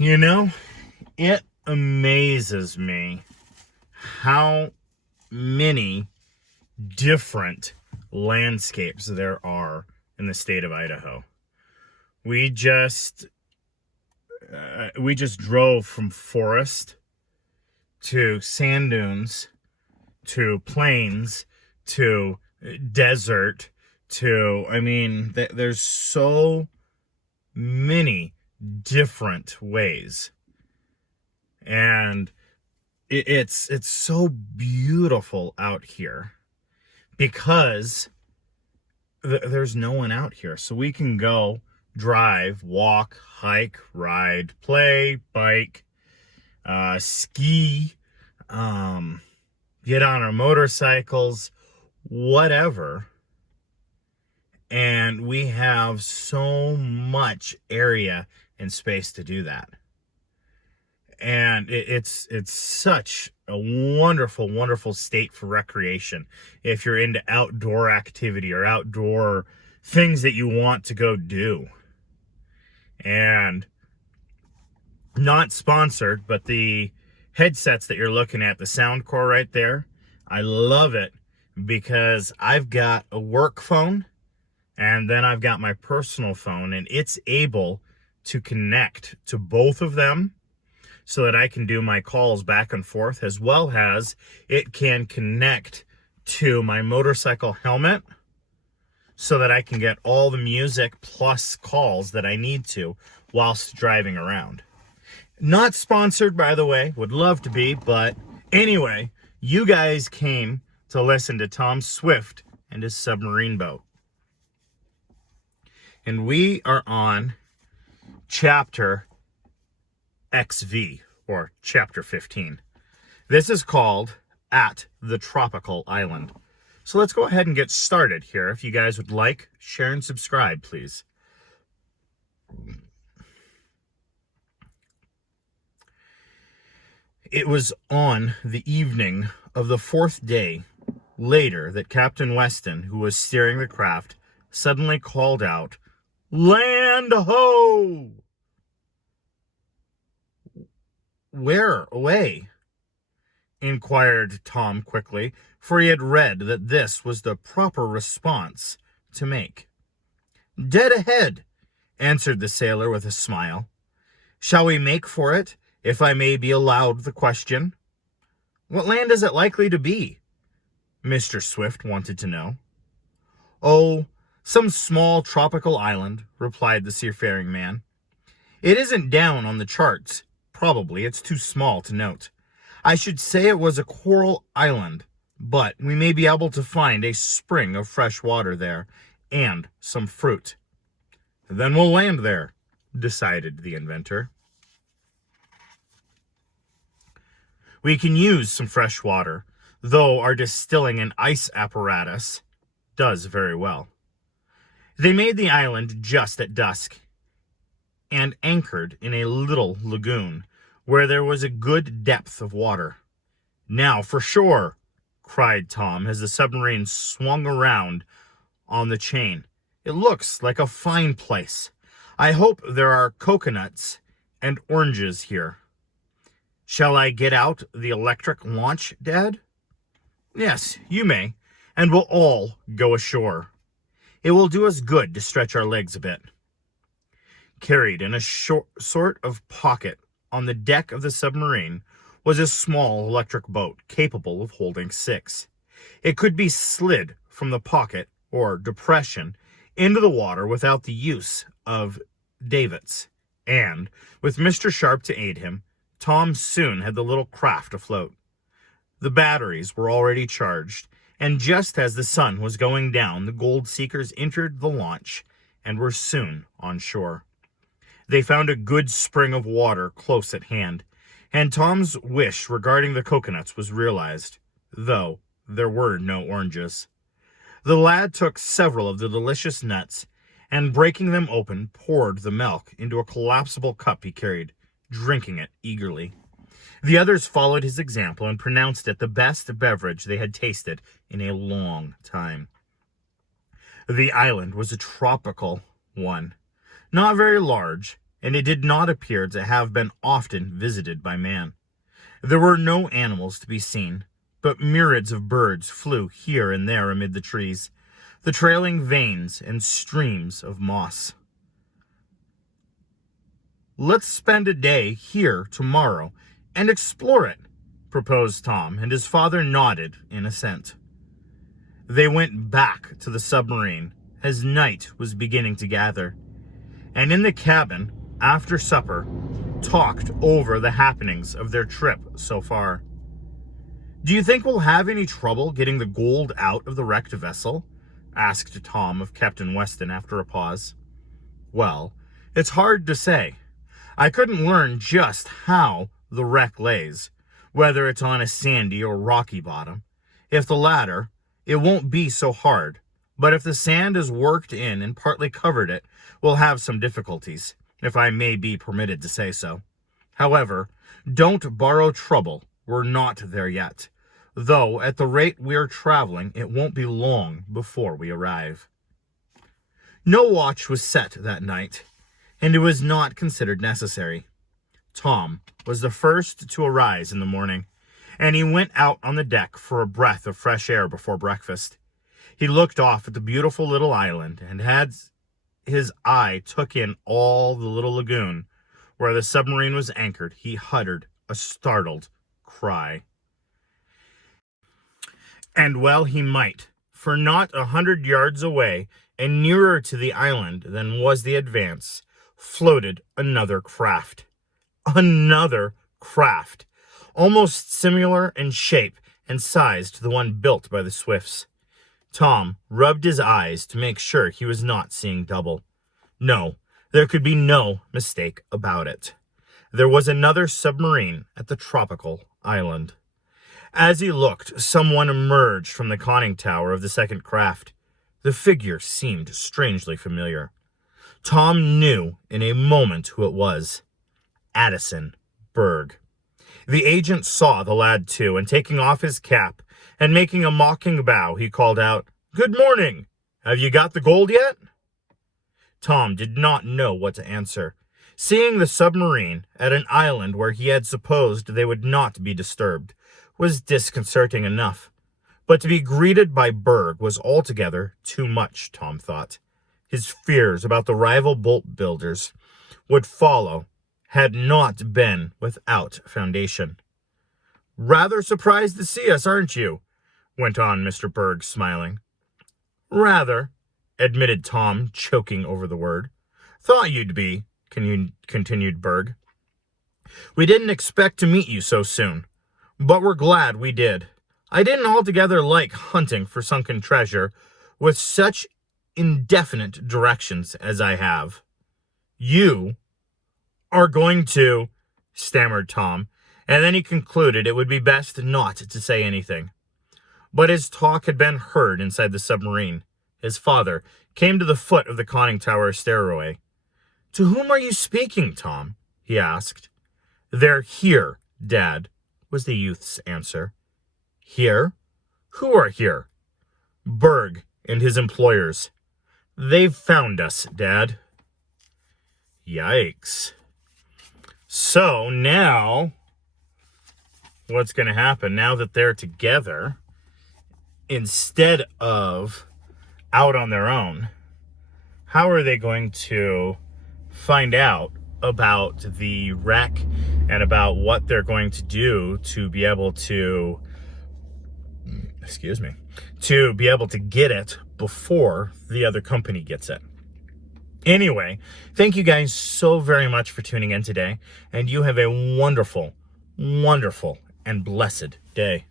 You know, it amazes me how many different landscapes there are in the state of Idaho. We just drove from forest to sand dunes to plains to desert to, there's so many different ways. And it's so beautiful out here because there's no one out here. So we can go drive, walk, hike, ride, play, bike, ski, get on our motorcycles, whatever. And we have so much area and space to do that. And it's such a wonderful, wonderful state for recreation. If you're into outdoor activity or outdoor things that you want to go do. And not sponsored, but the headsets that you're looking at, the Soundcore right there, I love it because I've got a work phone and then I've got my personal phone, and it's able to connect to both of them so that I can do my calls back and forth, as well as it can connect to my motorcycle helmet so that I can get all the music plus calls that I need to whilst driving around. Not sponsored, by the way, would love to be, but anyway, you guys came to listen to Tom Swift and his submarine boat. And we are on chapter XV, or chapter 15. This is called At the Tropical Island. So let's go ahead and get started here. If you guys would like, share and subscribe, please. It was on the evening of the fourth day later that Captain Weston, who was steering the craft, suddenly called out, "Land ho!" "Where away?" inquired Tom quickly, for he had read that this was the proper response to make. "Dead ahead," answered the sailor with a smile. "Shall we make for it, if I may be allowed the question?" "What land is it likely to be?" Mr. Swift wanted to know. "Oh, some small tropical island," replied the seafaring man. "It isn't down on the charts. Probably it's too small to note. I should say it was a coral island, but we may be able to find a spring of fresh water there, and some fruit." "Then we'll land there," decided the inventor. "We can use some fresh water, though our distilling and ice apparatus does very well." They made the island just at dusk and anchored in a little lagoon where there was a good depth of water. "Now for shore," cried Tom as the submarine swung around on the chain. "It looks like a fine place. I hope there are coconuts and oranges here." "Shall I get out the electric launch, Dad?" "Yes, you may, and we'll all go ashore. It will do us good to stretch our legs a bit." Carried in a sort of pocket on the deck of the submarine was a small electric boat capable of holding 6. It could be slid from the pocket or depression into the water without the use of davits, and, with Mr. Sharp to aid him, Tom soon had the little craft afloat. The batteries were already charged, and just as the sun was going down, the gold seekers entered the launch and were soon on shore. They found a good spring of water close at hand, and Tom's wish regarding the coconuts was realized, though there were no oranges. The lad took several of the delicious nuts, and breaking them open, poured the milk into a collapsible cup he carried, drinking it eagerly. The others followed his example and pronounced it the best beverage they had tasted in a long time. The island was a tropical one, not very large, and it did not appear to have been often visited by man. There were no animals to be seen, but myriads of birds flew here and there amid the trees, the trailing veins and streams of moss. "Let's spend a day here tomorrow and explore it," proposed Tom, and his father nodded in assent. They went back to the submarine as night was beginning to gather, and in the cabin, after supper, talked over the happenings of their trip so far. "Do you think we'll have any trouble getting the gold out of the wrecked vessel?" asked Tom of Captain Weston after a pause. "Well, it's hard to say. I couldn't learn just how the wreck lays, whether it's on a sandy or rocky bottom. If the latter, it won't be so hard, but if the sand is worked in and partly covered it, we'll have some difficulties, if I may be permitted to say so. However, don't borrow trouble, we're not there yet, though at the rate we're traveling, it won't be long before we arrive." No watch was set that night, and it was not considered necessary. Tom was the first to arise in the morning, and he went out on the deck for a breath of fresh air before breakfast. He looked off at the beautiful little island, and had his eye took in all the little lagoon where the submarine was anchored, he uttered a startled cry. And well he might, for not 100 yards away, and nearer to the island than was the Advance, floated another craft. Another craft, almost similar in shape and size to the one built by the Swifts. Tom rubbed his eyes to make sure he was not seeing double. No, there could be no mistake about it. There was another submarine at the tropical island. As he looked, someone emerged from the conning tower of the second craft. The figure seemed strangely familiar. Tom knew in a moment who it was. Addison Berg. The agent saw the lad too, and taking off his cap and making a mocking bow, he called out, "Good morning! Have you got the gold yet?" Tom did not know what to answer. Seeing the submarine at an island where he had supposed they would not be disturbed was disconcerting enough. But to be greeted by Berg was altogether too much, Tom thought. His fears about the rival boat builders would follow had not been without foundation. "Rather surprised to see us, aren't you?" went on Mr. Berg, smiling. "Rather," admitted Tom, choking over the word. "Thought you'd be," continued Berg. "We didn't expect to meet you so soon, but we're glad we did. I didn't altogether like hunting for sunken treasure with such indefinite directions as I have." "You are going to," stammered Tom, and then he concluded it would be best not to say anything. But his talk had been heard inside the submarine. His father came to the foot of the conning tower stairway. "To whom are you speaking, Tom?" he asked. "They're here, Dad," was the youth's answer. "Here? Who are here?" "Berg and his employers. They've found us, Dad." Yikes. So now, what's going to happen now that they're together, instead of out on their own, how are they going to find out about the wreck and about what they're going to do to be able to, to be able to get it before the other company gets it? Anyway, thank you guys so very much for tuning in today, and you have a wonderful, wonderful, and blessed day.